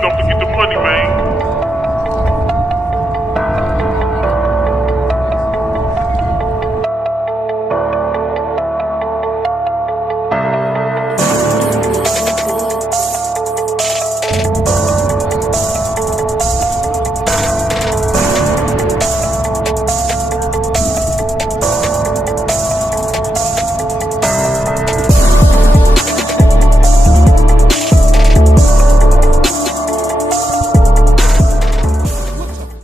don't forget the money, man.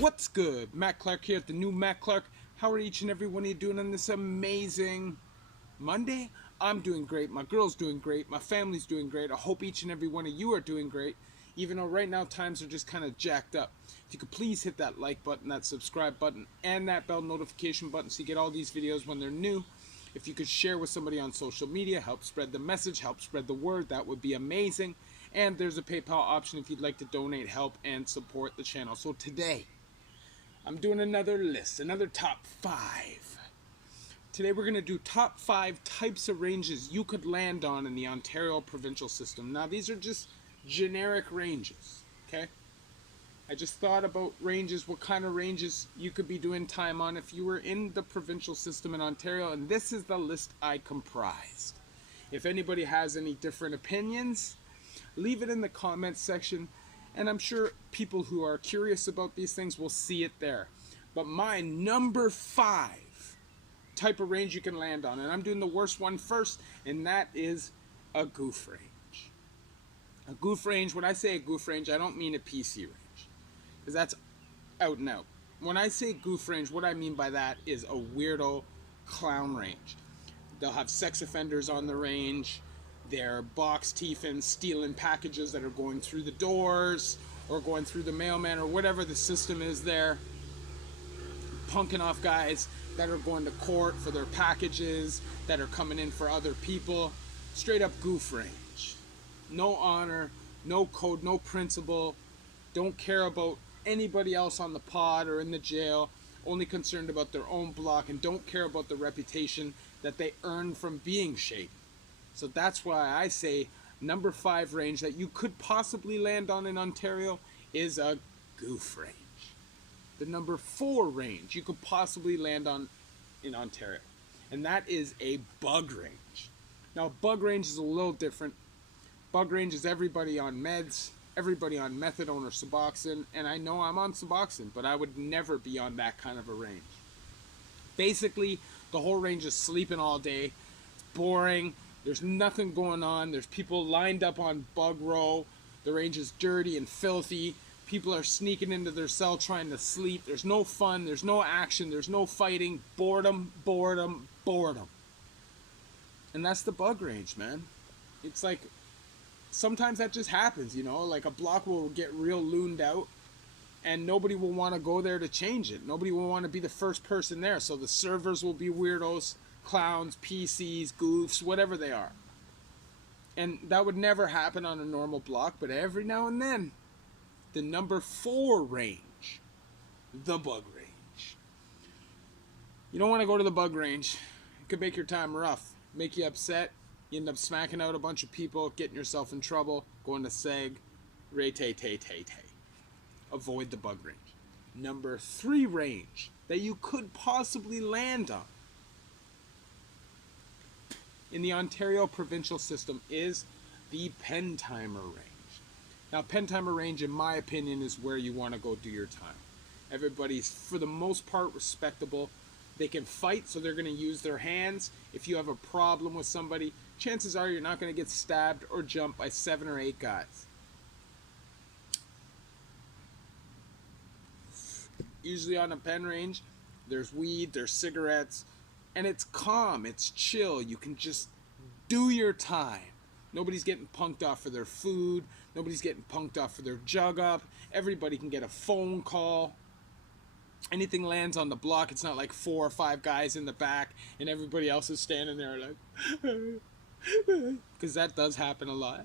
What's good? Matt Clark here at the new Matt Clark. How are each and every one of you doing on this amazing Monday? I'm doing great. My girl's doing great. My family's doing great. I hope each and every one of you are doing great, even though right now times are just kind of jacked up. If you could please hit that like button, that subscribe button, and that bell notification button so you get all these videos when they're new. If you could share with somebody on social media, help spread the message, help spread the word, that would be amazing. And there's a PayPal option if you'd like to donate, help, and support the channel. So today, I'm doing another list, another top 5. Today we're going to do top 5 types of ranges you could land on in the Ontario provincial system. Now these are just generic ranges, okay? I just thought about ranges, what kind of ranges you could be doing time on if you were in the provincial system in Ontario, and this is the list I comprised. If anybody has any different opinions, leave it in the comments section. And I'm sure people who are curious about these things will see it there. But my number 5 type of range you can land on, and I'm doing the worst one first, and that is a goof range. A goof range, when I say a goof range, I don't mean a PC range, because that's out and out. When I say goof range, what I mean by that is a weirdo clown range. They'll have sex offenders on the range. They're box thieving, stealing packages that are going through the doors or going through the mailman or whatever the system is there. Punking off guys that are going to court for their packages, that are coming in for other people. Straight up goof range. No honor, no code, no principle. Don't care about anybody else on the pod or in the jail. Only concerned about their own block and don't care about the reputation that they earn from being shady. So that's why I say number 5 range that you could possibly land on in Ontario is a goof range. The number 4 range you could possibly land on in Ontario, and that is a bug range. Now bug range is a little different. Bug range is everybody on meds, everybody on methadone or Suboxone, and I know I'm on Suboxone, but I would never be on that kind of a range. Basically, the whole range is sleeping all day. It's boring. There's nothing going on. There's people lined up on bug row. The range is dirty and filthy. People are sneaking into their cell trying to sleep. There's no fun. There's no action. There's no fighting. Boredom, boredom, boredom. And that's the bug range, man. It's like, sometimes that just happens, you know? Like a block will get real looned out and nobody will want to go there to change it. Nobody will want to be the first person there. So the servers will be weirdos, clowns, PCs, goofs, whatever they are. And that would never happen on a normal block, but every now and then, the number 4 range, the bug range. You don't want to go to the bug range. It could make your time rough, make you upset. You end up smacking out a bunch of people, getting yourself in trouble, going to seg, ray-tay-tay-tay-tay. Avoid the bug range. Number 3 range that you could possibly land on in the Ontario provincial system is the pen timer range. Now, pen timer range, in my opinion, is where you want to go do your time. Everybody's, for the most part, respectable. They can fight, so they're going to use their hands. If you have a problem with somebody, chances are you're not going to get stabbed or jumped by 7 or 8 guys. Usually on a pen range, there's weed, there's cigarettes, and it's calm, it's chill. You can just do your time. Nobody's getting punked off for their food. Nobody's getting punked off for their jug up. Everybody can get a phone call. Anything lands on the block, it's not like 4 or 5 guys in the back and everybody else is standing there like, because that does happen a lot.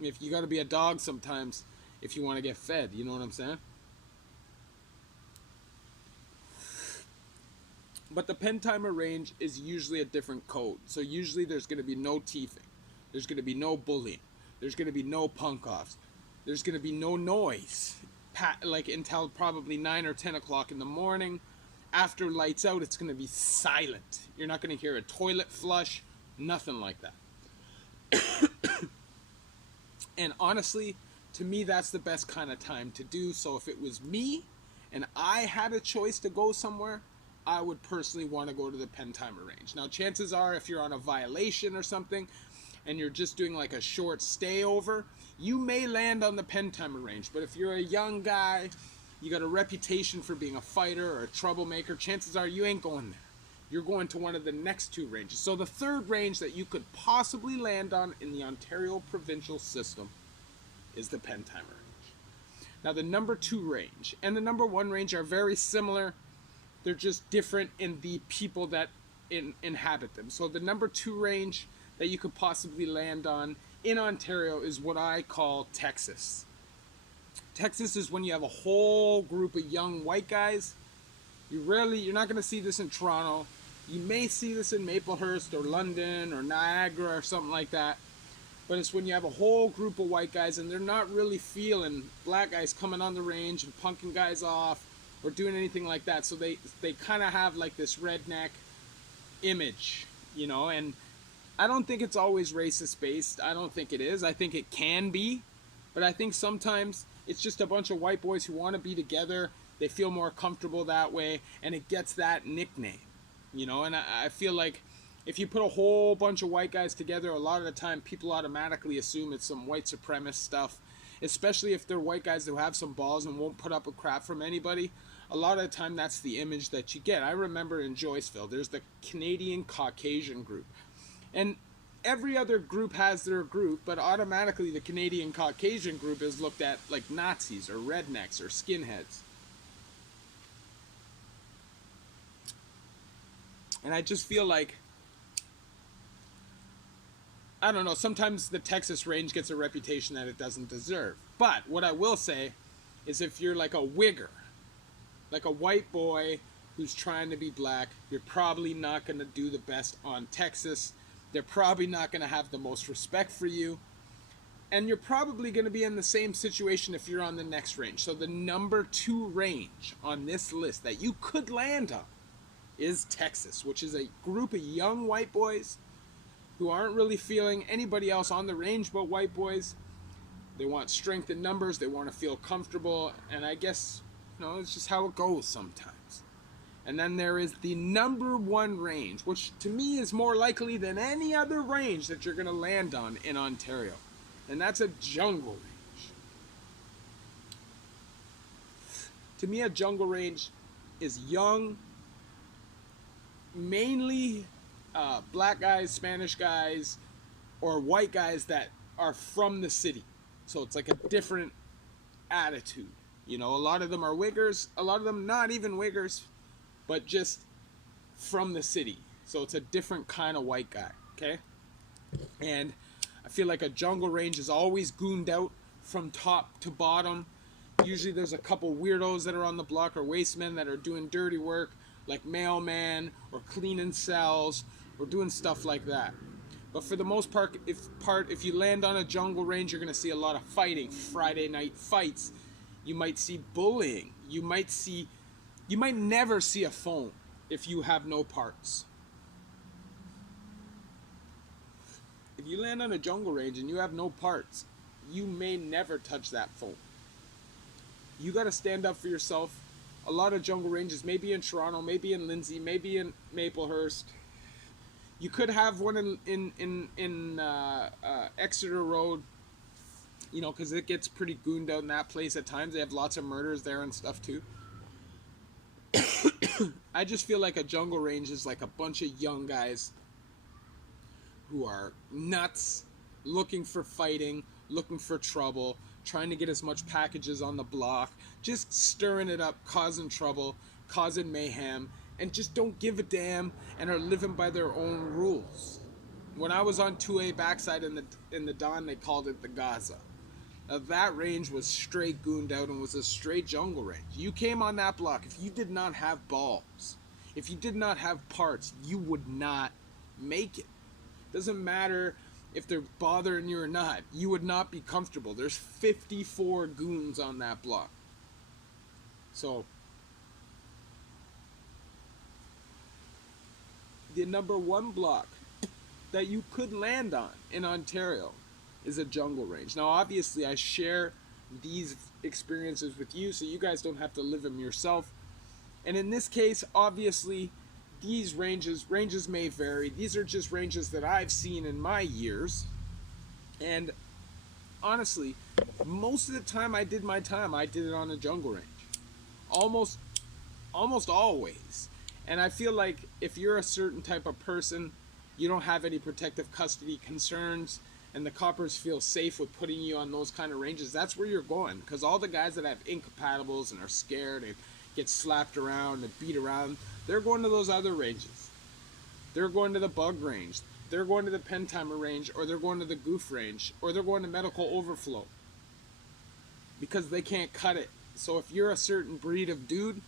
If you got to be a dog sometimes if you want to get fed, you know what I'm saying? But the pen timer range is usually a different code. So usually there's going to be no teething. There's going to be no bullying. There's going to be no punk offs. There's going to be no noise, like until probably 9 or 10 o'clock in the morning. After lights out, it's going to be silent. You're not going to hear a toilet flush, nothing like that. And honestly, to me, that's the best kind of time to do. So if it was me and I had a choice to go somewhere, I would personally want to go to the pen timer range. Now, chances are, if you're on a violation or something and you're just doing like a short stay over, you may land on the pen timer range. But if you're a young guy, you got a reputation for being a fighter or a troublemaker, chances are you ain't going there. You're going to one of the next two ranges. So the third range that you could possibly land on in the Ontario provincial system is the pen timer range. Now the number 2 range and the number 1 range are very similar. They're just different in the people that inhabit them. So the number 2 range that you could possibly land on in Ontario is what I call Texas. Texas is when you have a whole group of young white guys. You're not going to see this in Toronto. You may see this in Maplehurst or London or Niagara or something like that. But it's when you have a whole group of white guys and they're not really feeling black guys coming on the range and punking guys off or doing anything like that. So they kind of have like this redneck image, you know, and I don't think it's always racist based. I don't think it is. I think it can be. But I think sometimes it's just a bunch of white boys who want to be together. They feel more comfortable that way, and it gets that nickname, you know. And I feel like if you put a whole bunch of white guys together, a lot of the time people automatically assume it's some white supremacist stuff, especially if they're white guys who have some balls and won't put up with crap from anybody. A lot of the time that's the image that you get. I remember in Joyceville, there's the Canadian Caucasian group. And every other group has their group, but automatically the Canadian Caucasian group is looked at like Nazis or rednecks or skinheads. And I just feel like, I don't know, sometimes the Texas range gets a reputation that it doesn't deserve. But what I will say is if you're like a wigger, like a white boy who's trying to be black, you're probably not going to do the best on Texas. They're probably not going to have the most respect for you. And you're probably going to be in the same situation if you're on the next range. So the number 2 range on this list that you could land on is Texas, which is a group of young white boys who aren't really feeling anybody else on the range but white boys. They want strength in numbers. They want to feel comfortable. And I guess, you know, it's just how it goes sometimes. And then there is the number 1 range, which to me is more likely than any other range that you're going to land on in Ontario. And that's a jungle range. To me, a jungle range is young, mainly black guys, Spanish guys, or white guys that are from the city. So it's like a different attitude. You know, a lot of them are wiggers, a lot of them not even wiggers, but just from the city. So it's a different kind of white guy, okay? And I feel like a jungle range is always gooned out from top to bottom. Usually there's a couple weirdos that are on the block or wastemen that are doing dirty work, like mailman or cleaning cells or doing stuff like that. But for the most part, if you land on a jungle range, you're going to see a lot of fighting, Friday night fights. You might see bullying. You might never see a phone if you have no parts. If you land on a jungle range and you have no parts, you may never touch that phone. You got to stand up for yourself. A lot of jungle ranges, maybe in Toronto, maybe in Lindsay, maybe in Maplehurst. You could have one in Exeter Road, you know, because it gets pretty gooned out in that place at times. They have lots of murders there and stuff too. I just feel like a jungle range is like a bunch of young guys who are nuts, looking for fighting, looking for trouble, trying to get as much packages on the block, just stirring it up, causing trouble, causing mayhem, and just don't give a damn and are living by their own rules. When I was on 2A backside in the Dawn, they called it the Gaza. Now, that range was straight gooned out and was a straight jungle range. You came on that block, if you did not have balls, if you did not have parts, you would not make it. Doesn't matter if they're bothering you or not. You would not be comfortable. There's 54 goons on that block. So the number one block that you could land on in Ontario is a jungle range. Now, obviously, I share these experiences with you so you guys don't have to live them yourself. And in this case, obviously, these ranges may vary. These are just ranges that I've seen in my years. And honestly, most of the time I did it on a jungle range. Almost always. And I feel like if you're a certain type of person, you don't have any protective custody concerns, and the coppers feel safe with putting you on those kind of ranges, that's where you're going. Because all the guys that have incompatibles and are scared and get slapped around and beat around, they're going to those other ranges. They're going to the bug range. They're going to the pen timer range, or they're going to the goof range, or they're going to medical overflow. Because they can't cut it. So if you're a certain breed of dude,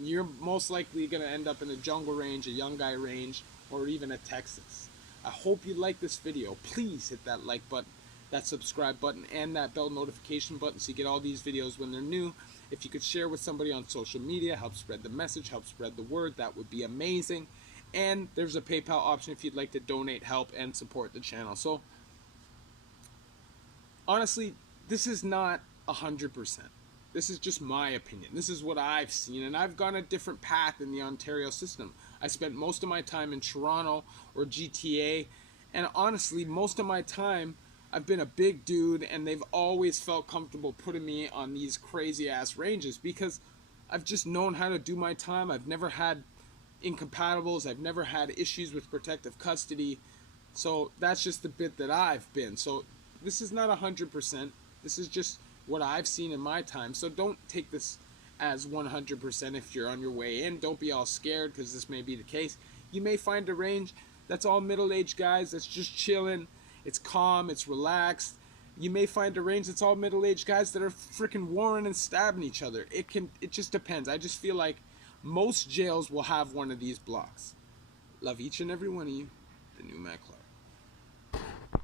you're most likely going to end up in a jungle range, a young guy range, or even a Texas. I hope you like this video. Please hit that like button, that subscribe button, and that bell notification button so you get all these videos when they're new. If you could share with somebody on social media, help spread the message, help spread the word, that would be amazing. And there's a PayPal option if you'd like to donate, help, and support the channel. So, honestly, this is not 100%. This is just my opinion. This is what I've seen, and I've gone a different path in the Ontario system. I spent most of my time in Toronto or GTA, and honestly, most of my time, I've been a big dude, and they've always felt comfortable putting me on these crazy-ass ranges because I've just known how to do my time. I've never had incompatibles. I've never had issues with protective custody. So that's just the bit that I've been. So this is not 100%. This is just what I've seen in my time. So don't take this as 100% if you're on your way in. Don't be all scared because this may be the case. You may find a range that's all middle-aged guys that's just chilling. It's calm, it's relaxed. You may find a range that's all middle-aged guys that are freaking warring and stabbing each other. It just depends. I just feel like most jails will have one of these blocks. Love each and every one of you. The new Matt Clark.